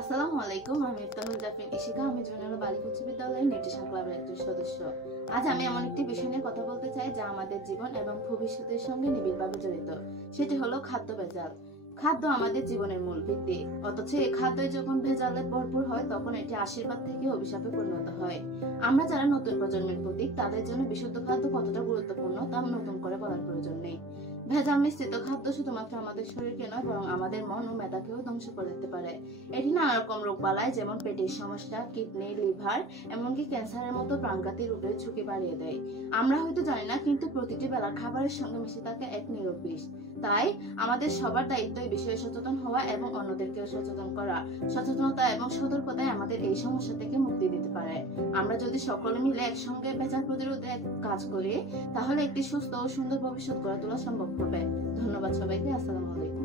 আসসালামু আলাইকুম। আমি ইফতাহুল জাফরিন ইশিকা। আমি জুনিয়র বালিকা উচ্চ বিদ্যালয়ের নিউট্রিশন ক্লাবের একজন সদস্য। আজ আমি এমন একটি বিষয় নিয়ে কথা বলতে চাই যা আমাদের জীবন এবং ভবিষ্যতের সঙ্গে নিবিড়ভাবে জড়িত। সেটি হলো খাদ্য ভেজাল। খাদ্য আমাদের জীবনের মূল ভিত্তি, অথচ এই খাদ্য যখন ভেজালে ভরপুর হয় তখন এটি আশীর্বাদ থেকে অভিশাপে পরিণত হয়। আমরা যারা নতুন প্রজন্মের প্রতীক, তাদের জন্য বিশুদ্ধ খাদ্য কতটা গুরুত্বপূর্ণ তা নতুন করে বলার প্রয়োজন নেই। ভেজাল মিশ্রিত খাদ্য শুধুমাত্র আমাদের শরীরকে নয়, বরং আমাদের মন ও মেধাকেও ধ্বংস করে দিতে পারে। এটি নানা রকম রোগ বালাই, যেমন পেটের সমস্যা, কিডনি, লিভার, এমনকি ক্যান্সারের মতো প্রাণঘাতী রোগের ঝুঁকি বাড়িয়ে দেয়। আমরা হয়তো জানি না, কিন্তু প্রতিটি বেলার খাবারের সঙ্গে মিশে থাকে এক নীরব বিষ। তাই আমাদের সবার দায়িত্ব এই বিষয়ে সচেতন হওয়া এবং অন্যদেরকেও সচেতন করা। সচেতনতা এবং সতর্কতায় আমাদের এই সমস্যা থেকে মুক্তি দিতে পারে। আমরা যদি সকলে মিলে একসঙ্গে ভেজাল প্রতিরোধে কাজ করি, তাহলে একটি সুস্থ ও সুন্দর ভবিষ্যৎ গড়ে তোলা সম্ভব হবে। ধন্যবাদ সবাইকে। আসসালামু আলাইকুম।